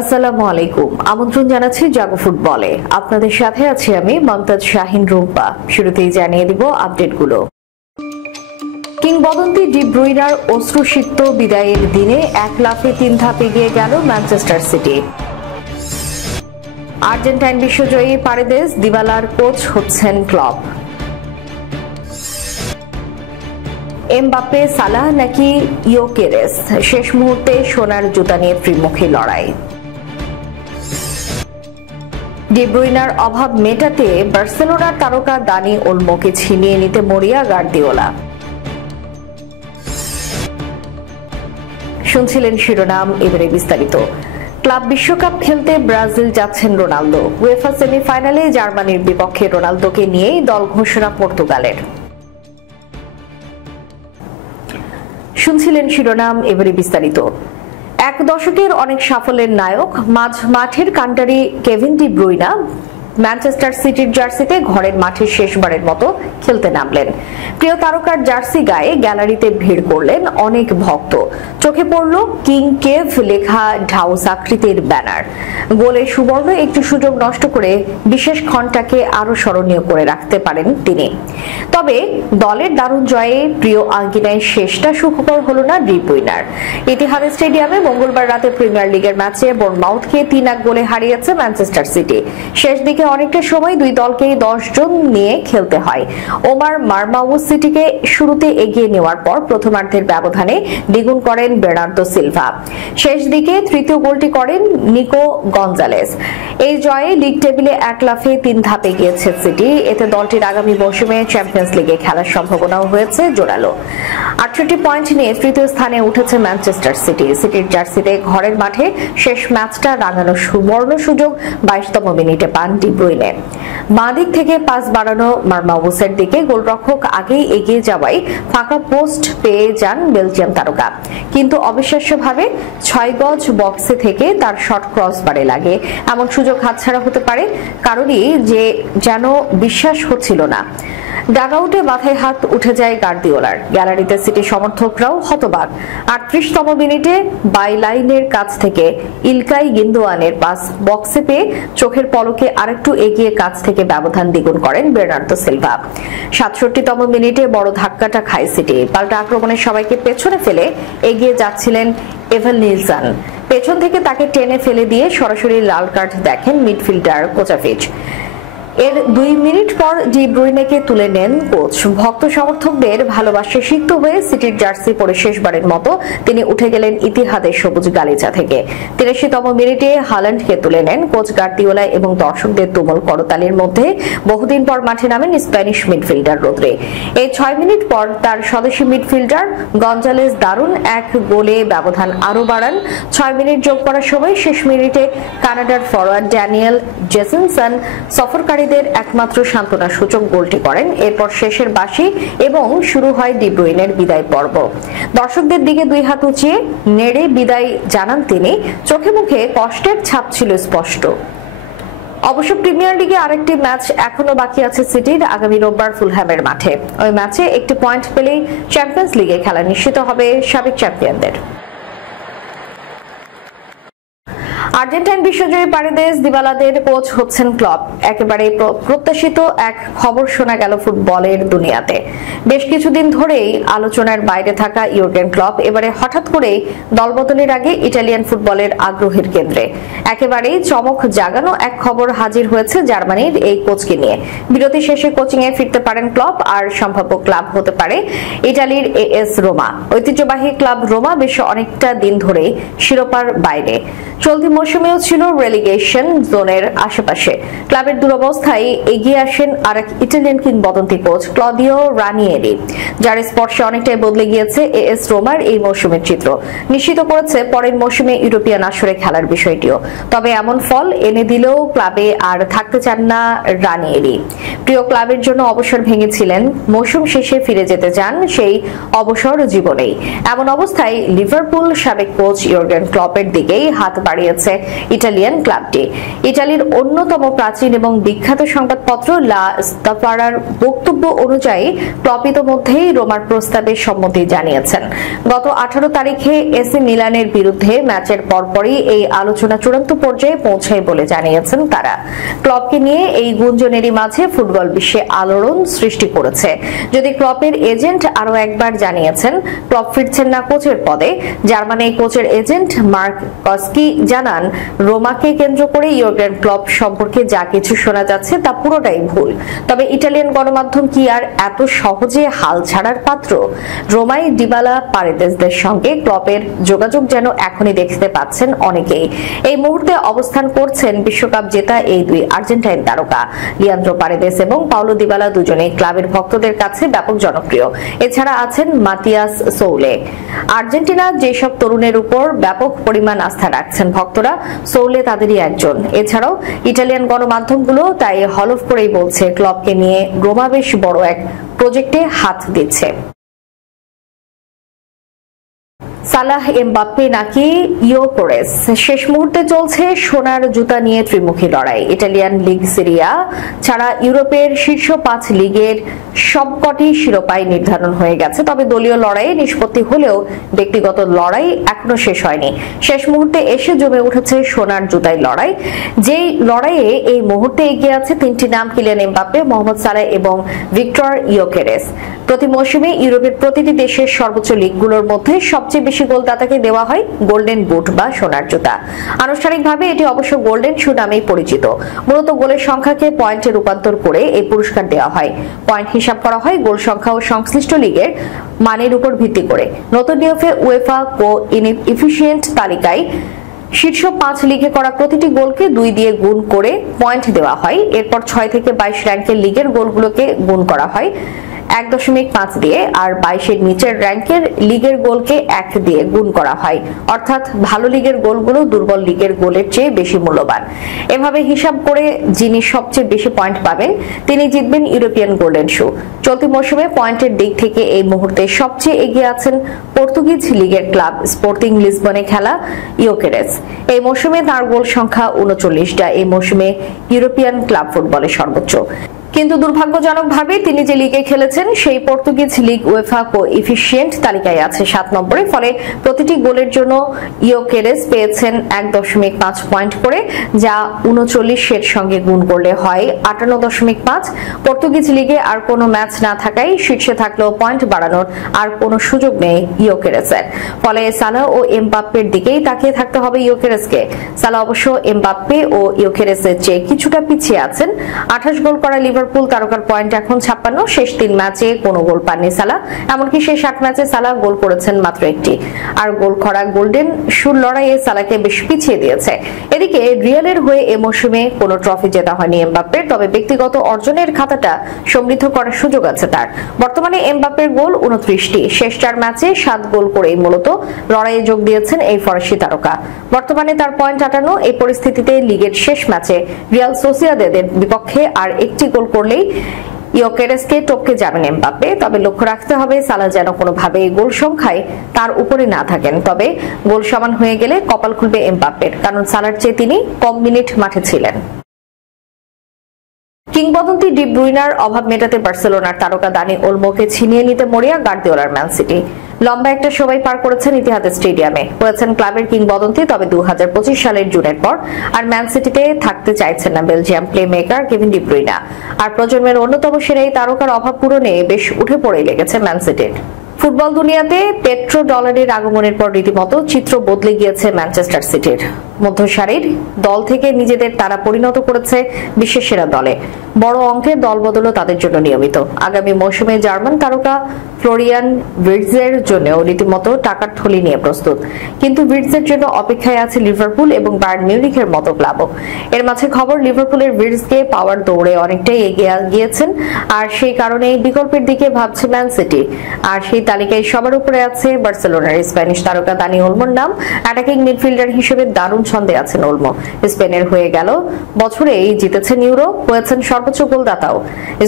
আসসালামু আলাইকুম। আমন্ত্রণ জানাচ্ছি জাগো ফুটবলে। আপনাদের সাথে আছি আমি মমতাজ শাহিন রুম্পা। শুরুতেই জানিয়ে দিব আপডেটগুলো। কিংবদন্তি ডি ব্রুইনার অশ্রুসিক্ত বিদায়ের দিনে 1 লাফে 3 ধাপ এগিয়ে গেল ম্যানচেস্টার সিটি। আর্জেন্টাইন বিশ্বজয়ী পারেদেস দিবালার কোচ হচ্ছেন ক্লপ। এমবাপ্পে, সালাহ নাকি ইয়োকেরেস, শেষ মুহূর্তে সোনার জুতা নিয়ে ত্রিমুখী লড়াই। ডি ব্রুইনার অভাব মেটাতে বার্সেলোনার তারকা দানি ওলমোকে ছিনিয়ে নিতে মরিয়া গার্দিওলা। শুনছিলেন শিরোনাম, এবারে বিস্তারিত। ক্লাব বিশ্বকাপ খেলতে ব্রাজিল যাচ্ছেন রোনালদো। উয়েফা সেমিফাইনালে জার্মানির বিপক্ষে রোনালদোকে নিয়েই দল ঘোষণা পর্তুগালের। শুনছিলেন শিরোনাম, এবারে বিস্তারিত। এক দশকের অনেক সাফল্যের নায়ক মাঠের কান্ডারি কেভিন ডি ব্রুইনা ম্যানচেস্টার সিটির জার্সিতে ঘরের মাঠে শেষবারের মতো খেলতে নামলেন। প্রিয় তারকার জার্সি গায়ে গ্যালারিতে ভিড় করলেন অনেক ভক্ত। চোখে পড়ল কিং কেভ লেখা ঢাউস আকৃতির ব্যানার। গোলে সুবর্ণ একটি সুযোগ নষ্ট করে বিশেষ ক্ষণটাকে আরো স্মরণীয় করে রাখতে পারেন তিনি। তবে দলের দারুণ জয়ে প্রিয় আঙ্গিনায় শেষটা সুখকর হলো না ডি ব্রুইনার। ইতিহাদ স্টেডিয়ামে মঙ্গলবার রাতে প্রিমিয়ার লিগের ম্যাচে বোর্নমাউথকে 3-1 গোলে হারিয়েছে ম্যানচেস্টার সিটি। শেষ দিকে অনেকটা সময় দুই দলকেই 10 জন নিয়ে খেলতে হয়। ওমার মারমাউস সিটিকে শুরুতে এগিয়ে নেওয়ার পর প্রথমার্ধের ব্যবধানে দ্বিগুণ করেন বের্নার্দো সিলভা। শেষ দিকে তৃতীয় গোলটি করেন নিকো গঞ্জালেস। এই জয়ে লিগ টেবিলে 1 লাফে 3 ধাপে গিয়েছে সিটি। এতে দলটির আগামী মৌসুমে চ্যাম্পিয়ন্স লিগে খেলার সম্ভাবনাও হয়েছে জোরালো। 68 পয়েন্ট নিয়ে তৃতীয় স্থানে উঠেছে ম্যানচেস্টার সিটি। সিটির জার্সিতে ঘরের মাঠে শেষ ম্যাচটা রাঙানোর সুবর্ণ সুযোগ 22তম মিনিটে পান ডি ব্রুইনে। বাঁ দিক থেকে পাস বাড়ানো মারমাউসের দিকে গোলরক্ষক আগেই এগিয়ে যাওয়ায় ফাঁকা পোস্ট পেয়ে যান বেলজিয়াম তারকা, কিন্তু অবিশ্বাস্যভাবে 6 গজ বক্সে থেকে তার শট ক্রসবারে লাগে। এমন সুযোগ হাতছাড়া হতে পারে কারণই যে যেন বিশ্বাস হচ্ছিল না। ডাগআউটে মাথায় হাত উঠে যায় গার্দিওলার। গ্যালারিতে সিটি সমর্থকরাও হতবাক। 38তম মিনিটে বাইলাইনের কাছ থেকে ইলকাই গিন্দোয়ানের পাস বক্সে পেয়ে চোখের পলকে আরেকটু এগিয়ে কাছ থেকে ব্যবধান দ্বিগুণ করেন বের্নার্দো সিলভা। 67তম মিনিটে বড় ধাক্কাটা খায় সিটি। পাল্টা আক্রমণে সবাইকে পেছনে ফেলে এগিয়ে যাচ্ছিলেন এভান নিলসন। পেছন থেকে তাকে টেনে ফেলে দিয়ে সরাসরি লাল কার্ড দেখেন মিডফিল্ডার কোচাভিচ। এর 2 মিনিট পর ডি ব্রুইনেকে তুলে নেন কোচ। ভক্ত সমর্থকদের ভালোবাসা সিক্ত হয়ে সিটির জার্সি পরে শেষবারের মতো তিনি উঠে গেলেন ইতিহাদের সবুজ গালিচা থেকে। 83তম মিনিটে হাল্যান্ডকে তুলে নেন কোচ গার্দিওলা এবং দর্শকদের তুমুল করতালির মধ্যে বহুদিন পর মাঠে নামেন স্প্যানিশ মিডফিল্ডার রোদ্রে। এই 6 মিনিট পর তার স্বদেশী মিডফিল্ডার গঞ্জালেস দারুণ এক গোলে ব্যবধান আরো বাড়ান। 6 মিনিট যোগ করার সময় শেষ মিনিটে কানাডার ফরওয়ার্ড ড্যানিয়েল জেসেনসন সফরকারী একমাত্র সান্ত্বনা সূচক গোলটি করেন। এরপর শেষের বাঁশি এবং শুরু হয় ডি ব্রুইনের বিদায় পর্ব। দর্শকদের দিকে 2 হাত উঁচিয়ে নেড়ে বিদায় জানান তিনি। চোখে মুখে কষ্টের ছাপ ছিল স্পষ্ট। অবশ্য প্রিমিয়ার লিগে আরেকটি ম্যাচ এখনো বাকি আছে সিটির। আগামী রোববার ফুলহ্যামের মাঠে। ওই ম্যাচে একটি পয়েন্ট পেলেই চ্যাম্পিয়ন্স লিগে খেলা নিশ্চিত হবে সাবেক চ্যাম্পিয়নদের। আর্জেন্টাইন বিশ্বজয়ী পারেদেস দিবালাদের কোচ হচ্ছেন ক্লপ। একেবারে প্রত্যাশিত এক খবর শোনা গেল ফুটবলের দুনিয়াতে। বেশ কিছুদিন ধরেই আলোচনার বাইরে থাকা ইয়র্গেন ক্লপ এবারে হঠাৎ করেই দলবদলের আগে ইটালিয়ান ফুটবলের আগ্রহের কেন্দ্রে। একেবারেই চমক জাগানো এক খবর হাজির হয়েছে জার্মানির এই কোচকে নিয়ে। বিরতি শেষে কোচিং এ ফিরতে পারেন ক্লপ। আর সম্ভাব্য ক্লাব হতে পারে ইটালির এএস রোমা। ঐতিহ্যবাহী ক্লাব রোমা বেশ অনেকটা দিন ধরেই শিরোপার বাইরে। চলতি মৌসুমেও ছিল রেলিগেশন জোনের আশেপাশে। ক্লাবের দুরবস্থায় এগিয়ে আসেন আরেক ইটালিয়ান কিংবদন্তি কোচ ক্লদিও রানিয়েরি, যার স্পর্শে অনেকটাই বদলে গিয়েছে এএস রোমার এই মৌসুমের চিত্র। নিশ্চিত করেছে পরের মৌসুমে ইউরোপিয়ান আসরে খেলার বিষয়টিও। তবে এমন ফল এনে দিলেও ক্লাবে আর থাকতে চান না রানিয়েরি। প্রিয় ক্লাবের জন্য অবসর ভেঙেছিলেন, মৌসুম শেষে ফিরে যেতে চান সেই অবসর জীবনেই। এমন অবস্থায় লিভারপুল সাবেক কোচ ইয়র্গেন ক্লপের দিকেই হাত বাড়িয়েছে করেছে ইটালিয়ান ক্লাবটি। ইটালির অন্যতম প্রাচীন এবং বিখ্যাত সংবাদপত্র লা স্তাপারার বক্তব্য অনুযায়ী ক্লপ ইতোমধ্যেই রোমার প্রস্তাবে সম্মতি জানিয়েছেন। গত 18 তারিখে এসি মিলানের বিরুদ্ধে ম্যাচের পরপরই এই আলোচনা চূড়ান্ত পর্যায়ে পৌঁছায় বলে জানিয়েছেন তারা। ক্লপকে নিয়ে এই গুঞ্জনেরই মাঝে ফুটবল বিশ্বে আলোড়ন সৃষ্টি করেছে। যদি ক্লপের এজেন্ট আরো একবার জানিয়েছেন ক্লপ ফিরছেন না কোচের পদে। জার্মানি কোচের এজেন্ট মার্ক কস্কি জানান, রোমাকে কেন্দ্র করে ইউরোপিয়ান ক্লব সম্পর্কে যা কিছু শোনা যাচ্ছে তা পুরোটাই ভুল। তবে ইটালিয়ান গণমাধ্যম কি আর এত সহজে হাল ছাড়ার পাত্র? রোমাই ডিবালা পারেদেসদের সঙ্গে ক্লপের যোগাযোগ যেন এখনই দেখতে পাচ্ছেন অনেকেই। এই মুহূর্তে অবস্থান করছেন বিশ্বকাপ জেতা এই দুই আর্জেন্টাইন তারকা। লিয়ান্দ্রো পারেদেস এবং পাওলো দিবালা দুজনেই ক্লাবের ভক্তদের কাছে ব্যাপক জনপ্রিয়। এছাড়া আছেন মাতিয়াস সৌলে। আর্জেন্টিনা যেসব তরুণের উপর ব্যাপক পরিমাণ আস্থা রাখছেন ভক্তরা, সৌলে তাদেরই একজন। এছাড়াও ইটালিয়ান গণমাধ্যমগুলো তাই হলফ করেই বলছে ক্লবকে নিয়ে রোমা বেশ বড় এক প্রজেক্টে হাত দিচ্ছে। সালাহ, এমবাপ্পে নাকি ইয়োকেরেস, শেষ মুহূর্তে চলছে সোনার জুতা নিয়ে ত্রিমুখী লড়াই। ইটালিয়ান লিগ সিরিয়া ছাড়া ইউরোপের শীর্ষ 5 লিগের সবকটি শিরোপাই নির্ধারণ হয়ে গেছে। তবে দলীয় লড়াইয়ে নিষ্পত্তি হলেও ব্যক্তিগত লড়াই এখনো শেষ হয়নি। শেষ মুহূর্তে এসে জমে উঠেছে সোনার জুতায় লড়াই। যেই লড়াইয়ে এই মুহূর্তে এগিয়ে আছে 3টি নাম, কিলিয়ান এমবাপ্পে, মোহাম্মদ সালাহ এবং ভিক্টর ইয়োকেরেস। প্রতি মৌসুমে ইউরোপের প্রতিটি দেশের সর্বোচ্চ লিগগুলোর মধ্যে সবচেয়ে বেশি গোলদাতাকে দেওয়া হয় গোল্ডেন বুট বা সোনার জুতা। আনুষ্ঠানিকভাবে এটি অবশ্য গোল্ডেন শু নামেই পরিচিত। মূলত গোলের সংখ্যাকে পয়েন্টে রূপান্তর করে এই পুরস্কার দেওয়া হয়। পয়েন্ট হিসাব করা হয় গোল সংখ্যা ও সংশ্লিষ্ট লিগের মানের উপর ভিত্তি করে। নতুন নিয়মে উয়েফা কো ইফিশিয়েন্ট তালিকায় শীর্ষ 5 লিগে করা প্রতিটি গোলকে 2 দিয়ে গুণ করে পয়েন্ট দেওয়া হয়। এরপর 6 থেকে 22 র্যাঙ্কের লিগের গোলগুলোকে গুণ করা হয় 1.5 দিয়ে, আর 22-এর নিচের র্যাঙ্কের লিগের গোলকে 1 দিয়ে গুণ করা হয়। অর্থাৎ ভালো লিগের গোলগুলো দুর্বল লিগের গোলের চেয়ে বেশি মূল্যবান। এভাবে হিসাব করে যিনি সবচেয়ে বেশি পয়েন্ট পাবেন তিনি জিতবেন ইউরোপিয়ান গোল্ডেন শু। চলতি মৌসুমে পয়েন্টের দিক থেকে এই মুহূর্তে সবচেয়ে এগিয়ে আছেন পর্তুগিজ লিগের ক্লাব স্পোর্টিং লিসবনে খেলা ইয়োকেরেস। এই মৌসুমে তার গোল সংখ্যা 39টা, এই মৌসুমে ইউরোপিয়ান ক্লাব ফুটবলের সর্বোচ্চ। কিন্তু দুর্ভাগ্যজনকভাবে তিনি যে লিগে খেলেছেন সেই পর্তুগিজ লিগ উয়েফা কো ইফিশিয়েন্ট তালিকায় আছে 7 নম্বরে। ফলে প্রতিটি গোলের জন্য ইয়োকেরেস পেয়েছেন 1.5 পয়েন্ট করে, যা 39-এর সঙ্গে গুণ করলে হয় 58.5। পর্তুগিজ লিগে আর কোনো ম্যাচ না থাকায় শীর্ষে থাকলেও পয়েন্ট বাড়ানোর আর কোনো সুযোগ নেই ইয়োকেরেসের। ফলে সালাহ ও এমবাপ্পের দিকেই তাকিয়ে থাকতে হবে ইয়োকেরেসকে। সালাহ অবশ্য এমবাপ্পে ও ইয়োকেরেসের চেয়ে কিছুটা পিছিয়ে আছেন। 28 গোল করা লিভারপুল তারকার পয়েন্ট এখন 56। শেষ 3 ম্যাচে কোনো গোল পাননি সালাহ। এমনকি শেষ 8 ম্যাচে সালাহ গোল করেছেন মাত্র 1টি। আর গোল করা গোল্ডেন শুর লড়াইয়ে সালাহকে বেশ পিছিয়ে দিয়েছে। এদিকে রিয়ালের হয়ে এ মৌসুমে কোনো ট্রফি জেতা হয়নি এমবাপ্পের, তবে ব্যক্তিগত অর্জনের খাতাটা সমৃদ্ধ করার সুযোগ আছে তার। বর্তমানে এমবাপ্পের গোল 29টি। শেষ 4 ম্যাচে 7 গোল করেই মূলত লড়াইয়ে যোগ দিয়েছেন এই ফরাসি তারকা। বর্তমানে তার পয়েন্ট 58। এই পরিস্থিতিতে লিগের শেষ ম্যাচে রিয়াল সোসিয়েদাদের বিপক্ষে আর 1টি গোল করলেই ইয়োকেরেসকে টপকে যাবেন এমবাপ্পে। তবে লক্ষ্য রাখতে হবে সালাহ যেন কোনোভাবে গোল সংখ্যায় তার উপরে না থাকেন। তবে গোল সমান হয়ে গেলে কপাল খুলবে এমবাপ্পের, কারণ সালাহর চেয়ে তিনি কম মিনিট মাঠে ছিলেন। কিংবদন্তি ডি ব্রুইনার অভাব মেটাতে বার্সেলোনার তারকা দানি ওলমোকে ছিনিয়ে নিতে মরিয়া গার্দিওলার ম্যান সিটি। লম্বা একটা সময় পার করেছেন ইতিহাদ স্টেডিয়ামে, হয়েছেন ক্লাবের কিংবদন্তি। তবে 2025 সালের জুনের পর আর ম্যান সিটিতে থাকতে চাইছেন না Belgium play maker Kevin De Bruyne. আর প্রজন্মের অন্যতম সেরা এই তারকার অভাব পূরণে বেশ উঠে পড়ে লেগেছে ম্যান সিটির। ফুটবল দুনিয়াতে পেট্রো ডলারের আগমনের পর রীতিমতো চিত্র বদলে গিয়েছে ম্যানচেস্টার সিটির। মধ্যসারির দল থেকে নিজেদের তারা পরিণত করেছে বিশ্বের সেরা দলে। বড় অঙ্কের দলবদলও তাদের জন্য নিয়মিত। আগামী মৌসুমে জার্মান তারকা ফ্লোরিয়ান ভির্টজের জন্যও রীতিমতো টাকার থলি নিয়ে প্রস্তুত। কিন্তু ভির্টজের জন্য অপেক্ষায় আছে লিভারপুল এবং বায়ার্ন মিউনিখের মতো ক্লাবও। এর মাঝে খবর লিভারপুলের ভির্টজকে পাওয়ার দৌড়ে অনেকটাই এগিয়ে গিয়েছেন, আর সেই কারণে বিকল্পের দিকে ভাবছে ম্যান সিটি। আর সেই তালিকায় সবার উপরে আছে বার্সেলোনার স্প্যানিশ তারকা দানি ওলমোর নাম। অ্যাটাকিং মিডফিল্ডার হিসেবে দারুণ ছন্দে আছেন ওলমো। স্পেনের হয়ে গেল বছরেই জিতেছেন ইউরো, হয়েছেন সর্বোচ্চ গোলদাতাও।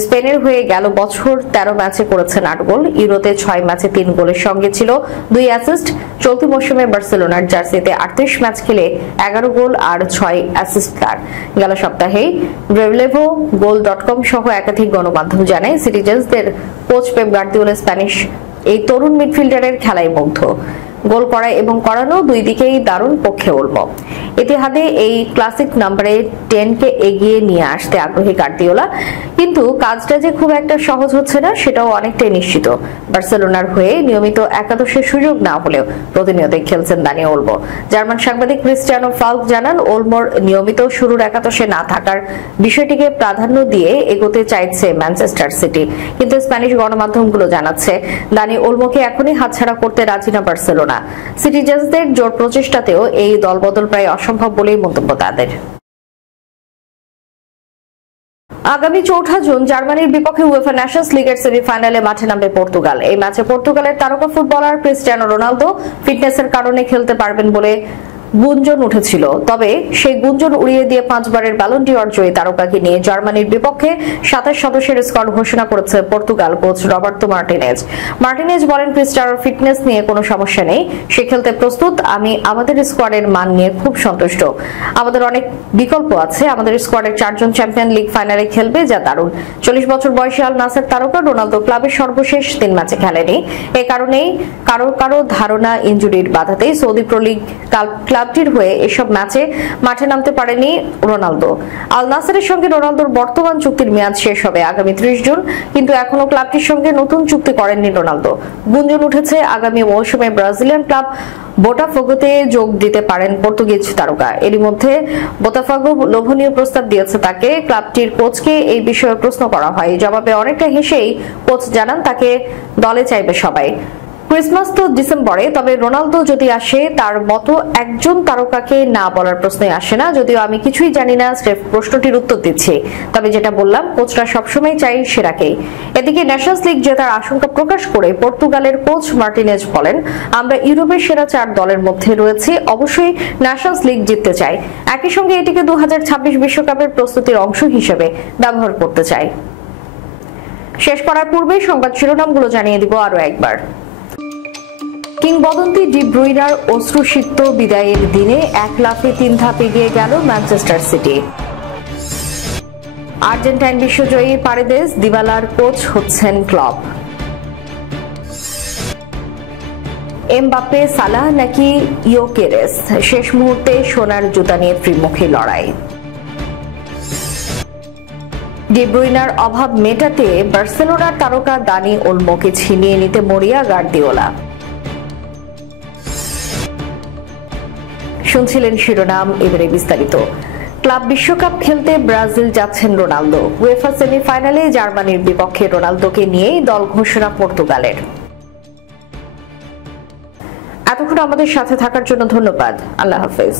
স্পেনের হয়ে গেল বছর 13 ম্যাচে করেছেন 8 গোল, ইউরোতে 6 ম্যাচে 3 গোলের সঙ্গে ছিল 2 অ্যাসিস্ট। চলতি মৌসুমে বার্সেলোনার জার্সিতে 38 ম্যাচ খেলে 11 গোল আর 6 অ্যাসিস্ট তার। গেল সপ্তাহে রেভেলেভো, গোল.com সহ একাধিক গণমাধ্যম জানায় সিটিজেন্সদের কোচ পেপ গার্দিওলা স্প্যানিশ এই তরুণ মিডফিল্ডারের খেলায় মুগ্ধ। গোল করা এবং করানো দুই দিকেই দারুণ পক্ষে ওলমো। ইতিহাদে এই ক্লাসিক নাম্বারে 10 কে এগিয়ে নিয়ে আসতে আগ্রহী গার্দিওলা, কিন্তু কাজটা যে খুব একটা সহজ হচ্ছে না সেটাও অনেকটাই নিশ্চিত। বার্সেলোনার হয়ে নিয়মিত একাদশের সুযোগ না হলেও প্রতিনিয়ত খেলছেন দানি ওলমো। জার্মান সাংবাদিক ক্রিস্টিয়ানো ফাল্ক জানান, ওলমোর নিয়মিত শুরুর একাদশে না থাকার বিষয়টিকে প্রাধান্য দিয়ে এগোতে চাইছে ম্যানচেস্টার সিটি, কিন্তু স্প্যানিশ গণমাধ্যমগুলো জানাচ্ছে দানি ওলমোকে এখনই হাতছাড়া করতে রাজি না বার্সেলোনা। সিটিজেন্সদের জোর প্রচেষ্টাতেও এই দলবদল প্রায় অসম্ভব বলেই মন্তব্য তাদের। আগামী 4 জুন জার্মানির বিপক্ষে উয়েফা নেশনস লিগের সেমিফাইনালে মাঠে নামবে পর্তুগাল। এই ম্যাচে পর্তুগালের তারকা ফুটবলার ক্রিস্টিয়ানো রোনালদো ফিটনেসের কারণে খেলতে পারবেন বলে গুঞ্জন উঠেছিল, তবে সেই গুঞ্জন উড়িয়ে দিয়ে 5 বারের ব্যালন ডি অর জয়ী তারকাকে নিয়ে জার্মানির বিপক্ষে 27 সদস্যের স্কোয়াড ঘোষণা করেছে Portugal coach Roberto Martinez. Martinez বলেন, ক্রিস্টিয়ানোর ফিটনেস নিয়ে কোনো সমস্যা নেই, সে খেলতে প্রস্তুত। আমি আমাদের স্কোয়াডের মান নিয়ে খুব সন্তুষ্ট। আমাদের অনেক বিকল্প আছে। আমাদের স্কোয়াডের 4 জন চ্যাম্পিয়ন লিগ ফাইনালে খেলবে, যা দারুণ। 40 বছর বয়সী আল নাসের তারকা রোনালদো ক্লাবের সর্বশেষ 3 ম্যাচে খেলেনি। এ কারণেই কারো ধারণা ইনজুরির বাধাতেই সৌদি প্রো লিগ ক্লাবটির হয়ে এসব ম্যাচে মাঠে নামতে পারেনি রোনালদো। আল নাসেরের সঙ্গে রোনালদোর বর্তমান চুক্তির মেয়াদ শেষ হবে আগামী 30 জুন, কিন্তু এখনো ক্লাবটির সঙ্গে নতুন চুক্তি করেননি রোনালদো। গুঞ্জন উঠেছে আগামী মৌসুমে ব্রাজিলিয়ান ক্লাব বোটাফোগোতে যোগ দিতে পারেন পর্তুগিজ তারকা। এরই মধ্যে বোতাফোগো লোভনীয় প্রস্তাব দিয়েছে তাকে। ক্লাবটির কোচকে এই বিষয়ে প্রশ্ন করা হয়, জবাবে অনেকটা হেসেই কোচ জানান তাকে দলে চাইবে সবাই। ক্রিসমাস তো ডিসেম্বরে, তবে রোনালদো যদি আসে তার মতো একজন তারকাকে না বলার প্রশ্নই আসে না। যদিও আমি কিছুই জানি না, স্রেফ প্রশ্নটির উত্তর দিচ্ছি। তবে যেটা বললাম, কোচরা সবসময় চাই সেরাকেই। এদিকে ন্যাশনস লিগ জেতার আশঙ্কা প্রকাশ করে পর্তুগালের কোচ মার্টিনেজ বলেন, আমরা ইউরোপের সেরা 4 দলের মধ্যে রয়েছি, অবশ্যই ন্যাশনস লিগ জিততে চাই। একই সঙ্গে এটিকে 2026 বিশ্বকাপের প্রস্তুতির অংশ হিসেবে ব্যবহার করতে চাই। শেষ করার পূর্বে সংবাদ শিরোনামগুলো জানিয়ে দিব আরো একবার। কিংবদন্তি ডি ব্রুইনার অশ্রুসিক্ত বিদায়ের দিনে 1 লাফে 3 ধাপ এগিয়ে গেল ম্যানচেস্টার সিটি। আর্জেন্টাইন বিশ্বজয়ী পারেদেস দিবালার কোচ হচ্ছেন ক্লপ। এমবাপ্পে, সালাহ নাকি ইয়োকেরেস, শেষ মুহূর্তে সোনার জুতা নিয়ে ত্রিমুখী লড়াই। ডি ব্রুইনার অভাব মেটাতে বার্সেলোনার তারকা দানি ওলমোকে ছিনিয়ে নিতে মরিয়া গার্দিওলা। শুনছিলেন শিরোনাম, এবারে বিস্তারিত। ক্লাব বিশ্বকাপ খেলতে ব্রাজিল যাচ্ছেন রোনালদো। উয়েফা সেমিফাইনালে জার্মানির বিপক্ষে রোনালদোকে নিয়েই দল ঘোষণা পর্তুগালের। এতক্ষণ আমাদের সাথে থাকার জন্য ধন্যবাদ। আল্লাহ হাফেজ।